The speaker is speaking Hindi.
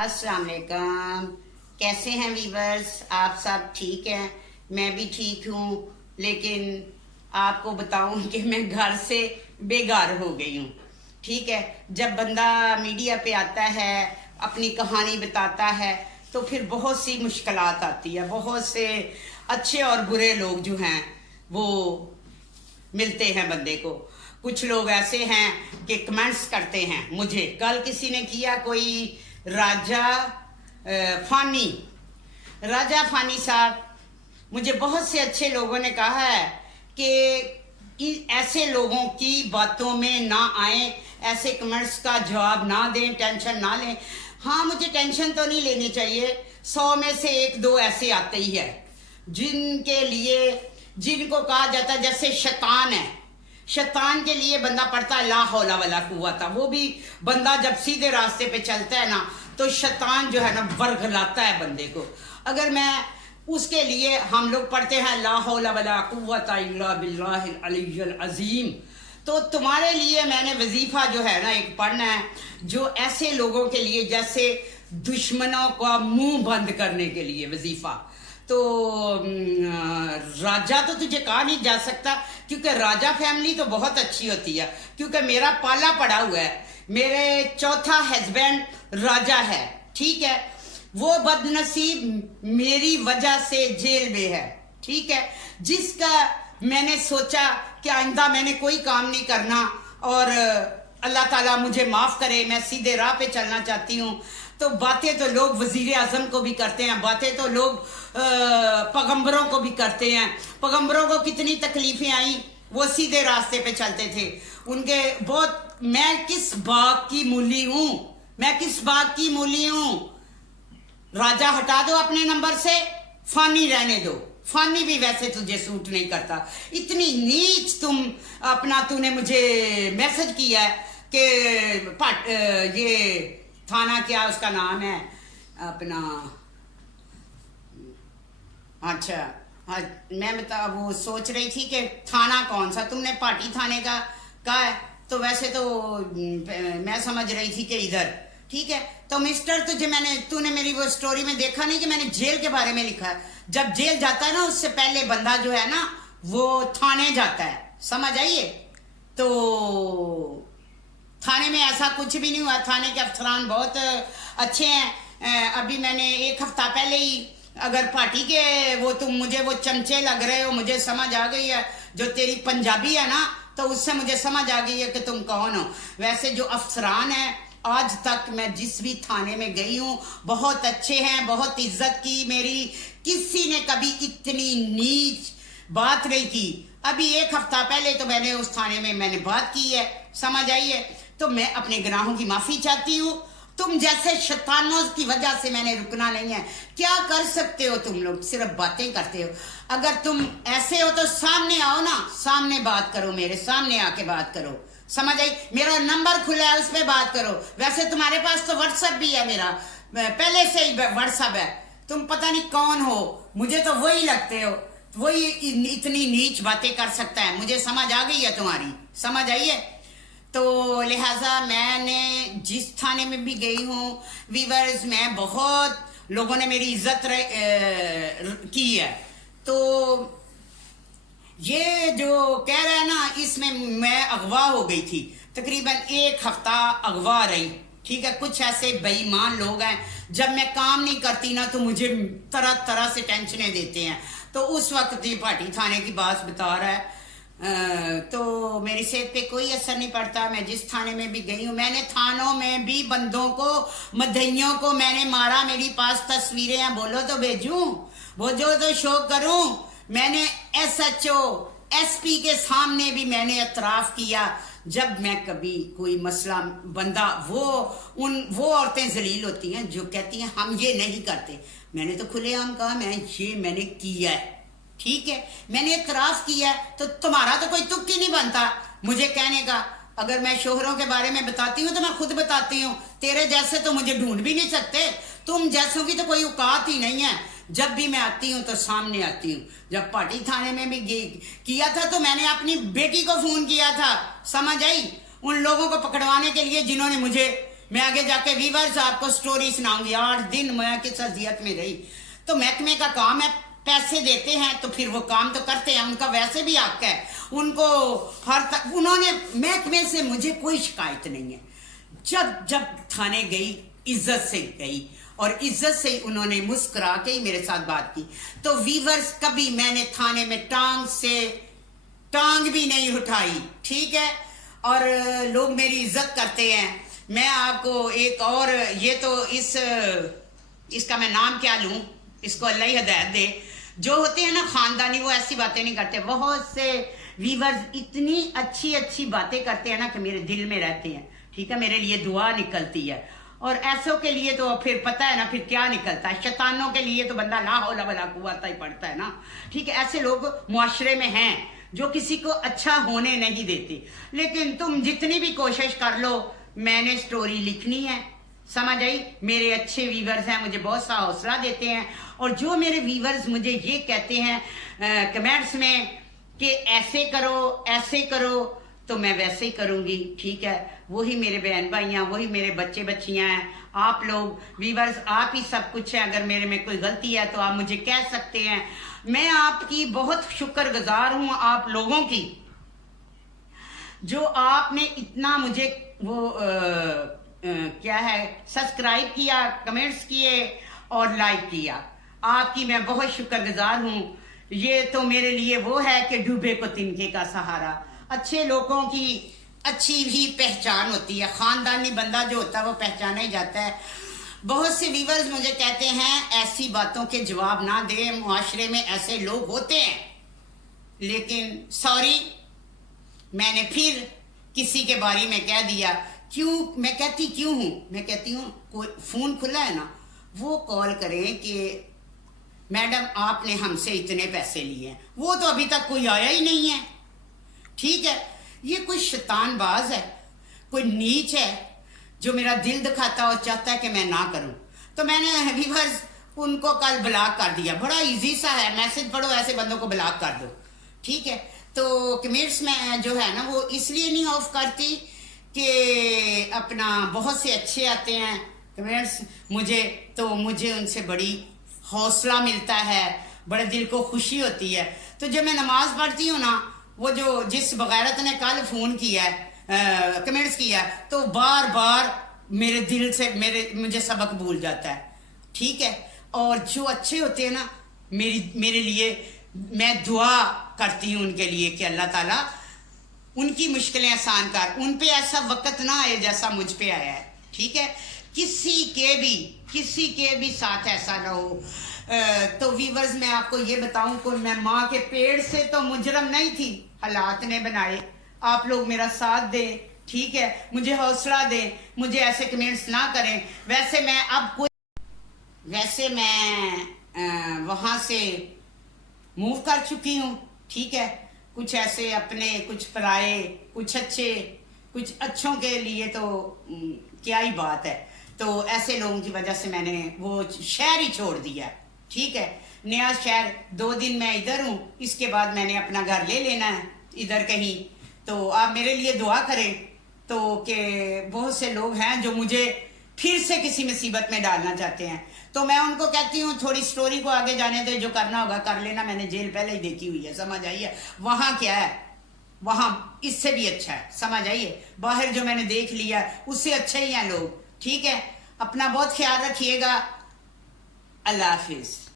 अस्सलाम वालेकुम। कैसे हैं वीवर्स? आप सब ठीक हैं? मैं भी ठीक हूँ, लेकिन आपको बताऊं कि मैं घर से बेघर हो गई हूँ। ठीक है, जब बंदा मीडिया पे आता है, अपनी कहानी बताता है, तो फिर बहुत सी मुश्किलात आती है। बहुत से अच्छे और बुरे लोग जो हैं वो मिलते हैं बंदे को। कुछ लोग ऐसे हैं कि कमेंट्स करते हैं। मुझे कल किसी ने किया, कोई राजा फानी साहब, मुझे बहुत से अच्छे लोगों ने कहा है कि ऐसे लोगों की बातों में ना आए, ऐसे कमेंट्स का जवाब ना दें, टेंशन ना लें। हाँ, मुझे टेंशन तो नहीं लेनी चाहिए। 100 में से 1-2 ऐसे आते ही है जिनके लिए, जिनको कहा जाता है जैसे शैतान है। शैतान के लिए बंदा पढ़ता है ला हौला वला कुव्वता। वो भी बंदा जब सीधे रास्ते पे चलता है ना, तो शैतान जो है ना वर्गलाता है बंदे को। अगर मैं उसके लिए, हम लोग पढ़ते हैं ला हौला वला कुव्वता इल्ला बिल्लाहिल अलिय्यिल अजीम। तो तुम्हारे लिए मैंने वजीफा जो है ना एक पढ़ना है, जो ऐसे लोगों के लिए जैसे दुश्मनों का मुंह बंद करने के लिए वजीफा। तो राजा तो तुझे कहा नहीं जा सकता, क्योंकि राजा फैमिली तो बहुत अच्छी होती है। क्योंकि मेरा पाला पड़ा हुआ है, मेरे चौथा हस्बैंड राजा है। ठीक है, वो बदनसीब मेरी वजह से जेल में है। ठीक है, जिसका मैंने सोचा कि आइंदा मैंने कोई काम नहीं करना और अल्लाह ताला मुझे माफ करे, मैं सीधे राह पे चलना चाहती हूँ। तो बातें तो लोग वजीर आजम को भी करते हैं, बातें तो लोग पैगंबरों को भी करते हैं। पैगंबरों को कितनी तकलीफें आई, वो सीधे रास्ते पे चलते थे। उनके बहुत, मैं किस बाग की मूली हूँ, मैं किस बाग की मूली हूँ। राजा हटा दो अपने नंबर से, फानी रहने दो। फानी भी वैसे तुझे सूट नहीं करता। इतनी नीच तुम अपना, तूने मुझे मैसेज किया है कि ये थाना, क्या उसका नाम है अपना, अच्छा हाँ, मैं बता वो सोच रही थी कि थाना कौन सा, तुमने पार्टी थाने का कहा है, तो वैसे तो मैं समझ रही थी कि इधर। ठीक है, तो मिस्टर तूने मेरी वो स्टोरी में देखा नहीं कि मैंने जेल के बारे में लिखा है। जब जेल जाता है ना, उससे पहले बंदा जो है ना वो थाने जाता है, समझ आइए। तो थाने में ऐसा कुछ भी नहीं हुआ। थाने के अफसरान बहुत अच्छे हैं। अभी मैंने 1 हफ्ता पहले ही, अगर पार्टी के वो तुम मुझे वो चमचे लग रहे हो, मुझे समझ आ गई है, जो तेरी पंजाबी है ना, तो उससे मुझे समझ आ गई है कि तुम कौन हो। वैसे जो अफसरान है, आज तक मैं जिस भी थाने में गई हूँ, बहुत अच्छे हैं, बहुत इज्जत की मेरी। किसी ने कभी इतनी नीच बात नहीं की। अभी 1 हफ्ता पहले तो मैंने उस थाने में मैंने बात की है, समझ आई है। तो मैं अपने गुनाहों की माफी चाहती हूँ। तुम जैसे शैतानों की वजह से मैंने रुकना नहीं है। क्या कर सकते हो तुम लोग, सिर्फ बातें करते हो। अगर तुम ऐसे हो तो सामने आओ ना, सामने बात करो, मेरे सामने आके बात करो, समझ आई। मेरा नंबर खुला है, उस पर बात करो। वैसे तुम्हारे पास तो व्हाट्सएप भी है, मेरा पहले से ही व्हाट्सएप है। तुम पता नहीं कौन हो, मुझे तो वही लगते हो, वही इतनी नीच बातें कर सकता है। मुझे समझ आ गई है तुम्हारी, समझ आई है। तो लिहाजा मैंने जिस थाने में भी गई हूँ वीवर्स, मैं बहुत लोगों ने मेरी इज्जत की है। तो ये जो कह रहा है ना, इसमें मैं अगवा हो गई थी, तकरीबन 1 हफ्ता अगवा रही। ठीक है, कुछ ऐसे बेईमान लोग हैं, जब मैं काम नहीं करती ना तो मुझे तरह तरह से टेंशनें देते हैं। तो उस वक्त ये पार्टी थाने की बात बता रहा है। तो मेरी सेहत पे कोई असर नहीं पड़ता। मैं जिस थाने में भी गई हूँ, मैंने थानों में भी बंदों को, मदइयों को मैंने मारा। मेरी पास तस्वीरें हैं, बोलो तो भेजूं, बोलो तो शो करूं। मैंने SHO SP के सामने भी मैंने एतराफ किया। जब मैं कभी कोई मसला बंदा, वो औरतें जलील होती हैं जो कहती हैं हम ये नहीं करते, मैंने तो खुलेआम कहा मैंने किया है। ठीक है, मैंने एतराफ किया है, तो तुम्हारा तो कोई तुक ही नहीं बनता मुझे कहने का। अगर मैं शोहरों के बारे में बताती हूँ तो मैं खुद बताती हूँ, तेरे जैसे तो मुझे ढूंढ भी नहीं सकते। तुम जैसों की तो कोई औकात ही नहीं है। जब भी मैं आती हूँ तो सामने आती हूँ। जब पार्टी थाने में भी किया था तो मैंने अपनी बेटी को फोन किया था, समझ आई, उन लोगों को पकड़वाने के लिए जिन्होंने मुझे मैं आगे जाके व्यूअर्स आपको स्टोरी सुनाऊंगी। 8 दिन मैं किस अजियत में रही। तो महकमे का काम है, पैसे देते हैं तो फिर वो काम तो करते हैं, उनका वैसे भी हक है उनको। उन्होंने महकमे से मुझे कोई शिकायत नहीं है। जब जब थाने गई इज्जत से गई और इज्जत से उन्होंने मुस्कुरा के ही मेरे साथ बात की। तो वीवर्स कभी मैंने थाने में टांग भी नहीं उठाई, ठीक है। और लोग मेरी इज्जत करते हैं। मैं आपको एक और, ये तो इसका मैं नाम क्या लूं, इसको अल्लाह ही हिदायत दे। जो होते हैं ना खानदानी, वो ऐसी बातें नहीं करते। बहुत से वीवर्स इतनी अच्छी अच्छी बातें करते हैं ना कि मेरे दिल में रहते हैं, ठीक है। मेरे लिए दुआ निकलती है। और ऐसों के लिए तो फिर पता है ना फिर क्या निकलता है। शैतानों के लिए तो बंदा ला हौला वला कुव्वता ही पड़ता है ना, ठीक है। ऐसे लोग मुआशरे में हैं जो किसी को अच्छा होने नहीं देते। लेकिन तुम जितनी भी कोशिश कर लो, मैंने स्टोरी लिखनी है, समझ आई। मेरे अच्छे वीवर्स हैं, मुझे बहुत सा हौसला देते हैं। और जो मेरे वीवर्स मुझे ये कहते हैं कमेंट्स में कि ऐसे करो, तो मैं वैसे ही करूंगी, ठीक है। वही मेरे बहन भाइयां, वही मेरे बच्चे बच्चियां हैं। आप लोग वीवर्स, आप ही सब कुछ है। अगर मेरे में कोई गलती है तो आप मुझे कह सकते हैं। मैं आपकी बहुत शुक्रगुजार हूं, आप लोगों की, जो आपने इतना मुझे क्या है सब्सक्राइब किया, कमेंट्स किए और लाइक किया। आपकी मैं बहुत शुक्रगुजार हूं। ये तो मेरे लिए वो है कि डूबे को तिनके का सहारा। अच्छे लोगों की अच्छी भी पहचान होती है। खानदानी बंदा जो होता है वो पहचाना ही जाता है। बहुत से व्यूअर्स मुझे कहते हैं ऐसी बातों के जवाब ना दे, मुआशरे में ऐसे लोग होते हैं। लेकिन सॉरी, मैंने फिर किसी के बारे में कह दिया। क्यों मैं कहती क्यों हूं? मैं कहती हूं कोई फोन खुला है ना, वो कॉल करें कि मैडम आपने हमसे इतने पैसे लिए हैं। वो तो अभी तक कोई आया ही नहीं है, ठीक है। ये कोई शैतानबाज है, कोई नीच है जो मेरा दिल दिखाता और चाहता है कि मैं ना करूं। तो मैंने व्यूअर्स उनको कल ब्लॉक कर दिया। बड़ा इजी सा है, मैसेज पढ़ो, ऐसे बंदों को ब्लॉक कर दो, ठीक है। तो कमेंट्स में जो है ना वो इसलिए नहीं ऑफ करती कि अपना बहुत से अच्छे आते हैं कमेंट्स मुझे, तो मुझे उनसे बड़ी हौसला मिलता है, बड़े दिल को खुशी होती है। तो जब मैं नमाज पढ़ती हूँ ना, वो जो जिस बगैरत ने कल फोन किया है, कमेंट्स किया, तो बार बार मेरे दिल से मुझे सबक भूल जाता है, ठीक है। और जो अच्छे होते हैं ना मेरे लिए, मैं दुआ करती हूँ उनके लिए कि अल्लाह ताला उनकी मुश्किलें आसान कर, उन पे ऐसा वक्त ना आए जैसा मुझ पे आया है, ठीक है। किसी के भी साथ ऐसा ना हो। तो व्यूअर्स मैं आपको ये बताऊं कि मैं माँ के पेट से तो मुजरम नहीं थी, हालात ने बनाए। आप लोग मेरा साथ दें, ठीक है, मुझे हौसला दें, मुझे ऐसे कमेंट्स ना करें। वैसे मैं वहां से मूव कर चुकी हूँ, ठीक है। कुछ ऐसे अपने, कुछ पराए, कुछ अच्छे, कुछ अच्छों के लिए तो क्या ही बात है। तो ऐसे लोगों की वजह से मैंने वो शहर ही छोड़ दिया, ठीक है। नया शहर, 2 दिन मैं इधर हूँ, इसके बाद मैंने अपना घर ले लेना है इधर कहीं। तो आप मेरे लिए दुआ करें तो कि बहुत से लोग हैं जो मुझे फिर से किसी मुसीबत में डालना चाहते हैं। तो मैं उनको कहती हूँ थोड़ी स्टोरी को आगे जाने दे, जो करना होगा कर लेना। मैंने जेल पहले ही देखी हुई है, समझ आई है। वहां क्या है, वहां इससे भी अच्छा है, समझ आइए। बाहर जो मैंने देख लिया उससे अच्छे ही हैं लोग, ठीक है। अपना बहुत ख्याल रखिएगा। अल्लाह हाफिज।